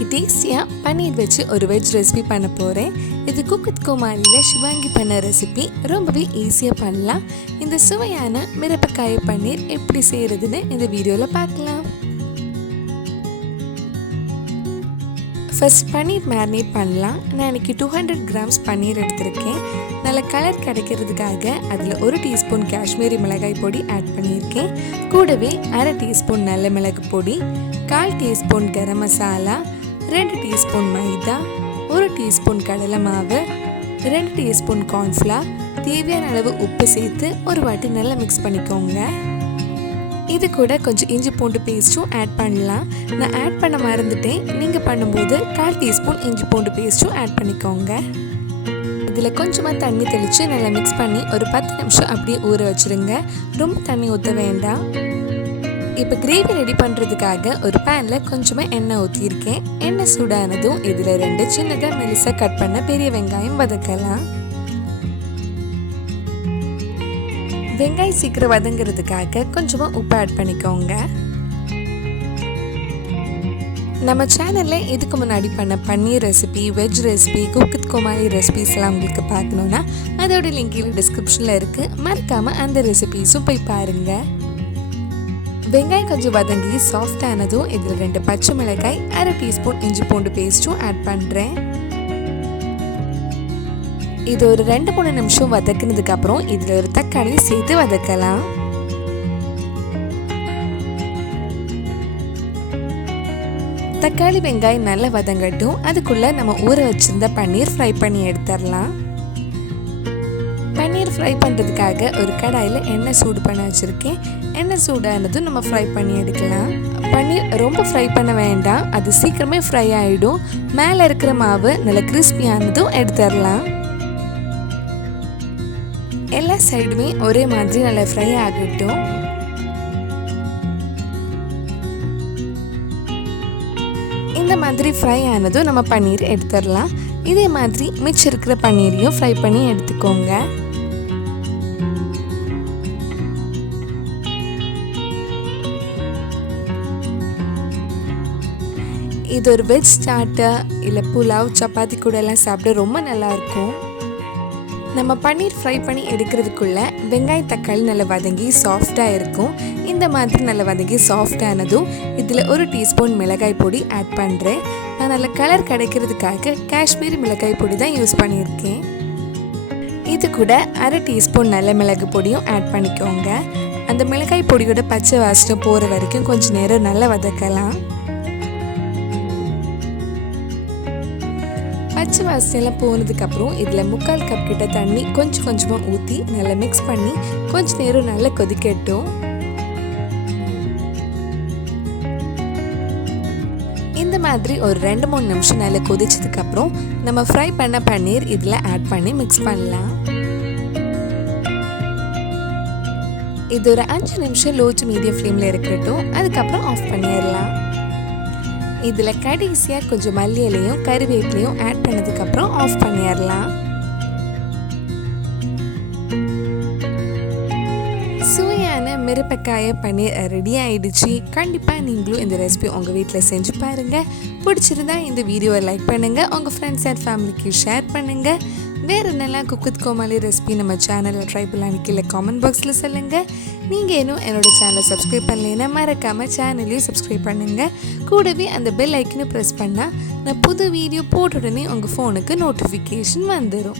இன்னைக்கு டேஸ்டியா பன்னீர் வச்சு ஒரு வெஜ் ரெசிபி பண்ண போறேன். இது குக் வித் கோமாலில சிவாங்கி பண்ண ரெசிபி. ரொம்பவே ஈஸியா பண்ணலாம். இந்த சுவையான மிரப்பக்காய பன்னீர் எப்படி செய்யறதுன்னு இந்த வீடியோல பார்க்கலாம். ஃபர்ஸ்ட் பன்னீர் மேரினேட் பண்ணலாம். நான் இன்னைக்கு 200 கிராம்ஸ் பன்னீர் எடுத்திருக்கேன். நல்ல கலர் கிடைக்கிறதுக்காக அதில் 1 டீஸ்பூன் காஷ்மீரி மிளகாய் பொடி ஆட் பண்ணியிருக்கேன். கூடவே 1/2 டீஸ்பூன் நல்ல மிளகு பொடி, 1/4 டீஸ்பூன் கரம் மசாலா, 2 டீஸ்பூன் மைதா, 1 டீஸ்பூன் கடலை மாவு, 2 டீஸ்பூன் கார்ன்ஃப்ளவர், தேவையான அளவு உப்பு சேர்த்து ஒரு வாட்டி நல்லா மிக்ஸ் பண்ணிக்கோங்க. இது கூட கொஞ்சம் இஞ்சி பூண்டு பேஸ்ட்டும் ஆட் பண்ணலாம். நான் ஆட் பண்ண மறந்துட்டேன். நீங்கள் பண்ணும்போது 1/4 டீஸ்பூன் இஞ்சி பூண்டு பேஸ்ட்டும் ஆட் பண்ணிக்கோங்க. இதில் கொஞ்சமாக தண்ணி தெளித்து நல்லா மிக்ஸ் பண்ணி ஒரு 10 நிமிஷம் அப்படியே ஊற வச்சுருங்க. ரொம்ப தண்ணி ஊற்ற வேண்டாம். இப்போ கிரேவி ரெடி பண்ணுறதுக்காக ஒரு பேனில் கொஞ்சமாக எண்ணெய் ஊற்றியிருக்கேன். எண்ணெய் சூடானதும் இதில் 2 சின்னதாக மெலிசாக கட் பண்ண பெரிய வெங்காயம் வதக்கலாம். வெங்காயம் சீக்கிரம் வதங்கிறதுக்காக கொஞ்சமாக உப்பு ஆட் பண்ணிக்கோங்க. நம்ம சேனலில் இதுக்கு முன்னாடி பண்ண paneer recipe, veg recipe, cook with Comali ரெசிபிஸ்லாம் உங்களுக்கு பார்க்கணுன்னா அதோட லிங்க் டிஸ்கிரிப்ஷனில் இருக்குது. மறக்காமல் அந்த ரெசிபிஸும் போய் பாருங்கள். வெங்காயம் கொஞ்சம் வதங்கி சாஃப்ட் ஆனதும் இதில் 2 பச்சை மிளகாய், 1/2 டீஸ்பூன் இஞ்சி பூண்டு பேஸ்ட்டும் ஆட் பண்ணுறேன். இது ஒரு 2-3 நிமிஷம் வதக்குனதுக்கு அப்புறம் இதில் ஒரு தக்காளி சேர்த்து வதக்கலாம். தக்காளி வெங்காயம் நல்லா வதங்கட்டும். அதுக்குள்ள நம்ம ஊற வச்சிருந்த பன்னீர் ஃப்ரை பண்ணி எடுத்துடலாம். பன்னீர் ஃப்ரை பண்ணுறதுக்காக ஒரு கடாயில் எண்ணெய் சூடு பண்ண வச்சுருக்கேன். எண்ணெய் சூடானதும் நம்ம ஃப்ரை பண்ணி எடுக்கலாம். பன்னீர் ரொம்ப ஃப்ரை பண்ண வேண்டாம், அது சீக்கிரமே ஃப்ரை ஆகிடும். மேலே இருக்கிற மாவு நல்லா கிறிஸ்பியானதும் எடுத்துடலாம். எல்லா சைடுமே ஒரே மாதிரி நல்லா ஃப்ரை ஆகட்டும். இந்த மாதிரி ஃப்ரை ஆனதும் நம்ம பன்னீர் எடுத்துடலாம். இதே மாதிரி மிச்சம் இருக்கிற பன்னீரையும் ஃப்ரை பண்ணி எடுத்துக்கோங்க. இது ஒரு வெஜ் ஸ்டார்டர் இல்லை புலாவ், சப்பாத்தி கூட எல்லாம் சாப்பிட ரொம்ப நல்லாயிருக்கும். நம்ம பன்னீர் ஃப்ரை பண்ணி எடுக்கிறதுக்குள்ள வெங்காயம் தக்காளி நல்லா வதங்கி சாஃப்டாக இருக்கும். இந்த மாதிரி நல்லா வதங்கி சாஃப்டானதும் இதில் 1 டீஸ்பூன் மிளகாய் பொடி ஆட் பண்ணுறேன். நான் நல்ல கலர் கிடைக்கிறதுக்காக காஷ்மீரி மிளகாய் பொடி தான் யூஸ் பண்ணியிருக்கேன். இது கூட 1/2 டீஸ்பூன் நல்ல மிளகு பொடியும் ஆட் பண்ணிக்கோங்க. அந்த மிளகாய் பொடியோட பச்சை வாசனை போகிற வரைக்கும் கொஞ்சம் நேரம் நல்லா வதக்கலாம். பச்சை வாசனையெல்லாம் போனதுக்கப்புறம் இதில் 3/4 கப் கிட்ட தண்ணி கொஞ்சம் கொஞ்சமாக ஊற்றி நல்லா மிக்ஸ் பண்ணி கொஞ்சம் நேரம் நல்லா கொதிக்கட்டும். இந்த மாதிரி ஒரு 2-3 நிமிஷம் நல்லா கொதிச்சதுக்கப்புறம் நம்ம ஃப்ரை பண்ண பன்னீர் இதில் ஆட் பண்ணி மிக்ஸ் பண்ணலாம். இது ஒரு 5 நிமிஷம் லோ டு மீடியம் ஃப்ளேமில் இருக்கட்டும். அதுக்கப்புறம் ஆஃப் பண்ணிடலாம். இதில் கடைசியாக கொஞ்சம் மல்லி இலையும் கறிவேப்பிலையும் ஆட் பண்ணதுக்கப்புறம் ஆஃப் பண்ணிடலாம். சுவையான மிரப்பக்காய பன்னீர் ரெடி ஆயிடுச்சு. கண்டிப்பாக நீங்களும் இந்த ரெசிபி உங்கள் வீட்டில் செஞ்சு பாருங்கள். பிடிச்சிருந்தா இந்த வீடியோவை லைக் பண்ணுங்கள், உங்கள் ஃப்ரெண்ட்ஸ் அண்ட் ஃபேமிலிக்கு ஷேர் பண்ணுங்கள். வேறு என்னெல்லாம் குக் வித் கோமாலி ரெசிபி நம்ம சேனலில் ட்ரை பண்ணலான்னு கீழே காமெண்ட் பாக்ஸில் சொல்லுங்கள். நீங்கள் இன்னும் என்னோடய சேனலை சப்ஸ்கிரைப் பண்ணலைன்னா மறக்காமல் சேனலையும் சப்ஸ்கிரைப் பண்ணுங்கள். கூடவே அந்த பெல் ஐக்கனை ப்ரெஸ் பண்ணால் நான் புது வீடியோ போட்ட உடனே உங்கள் ஃபோனுக்கு நோட்டிஃபிகேஷன் வந்துடும்.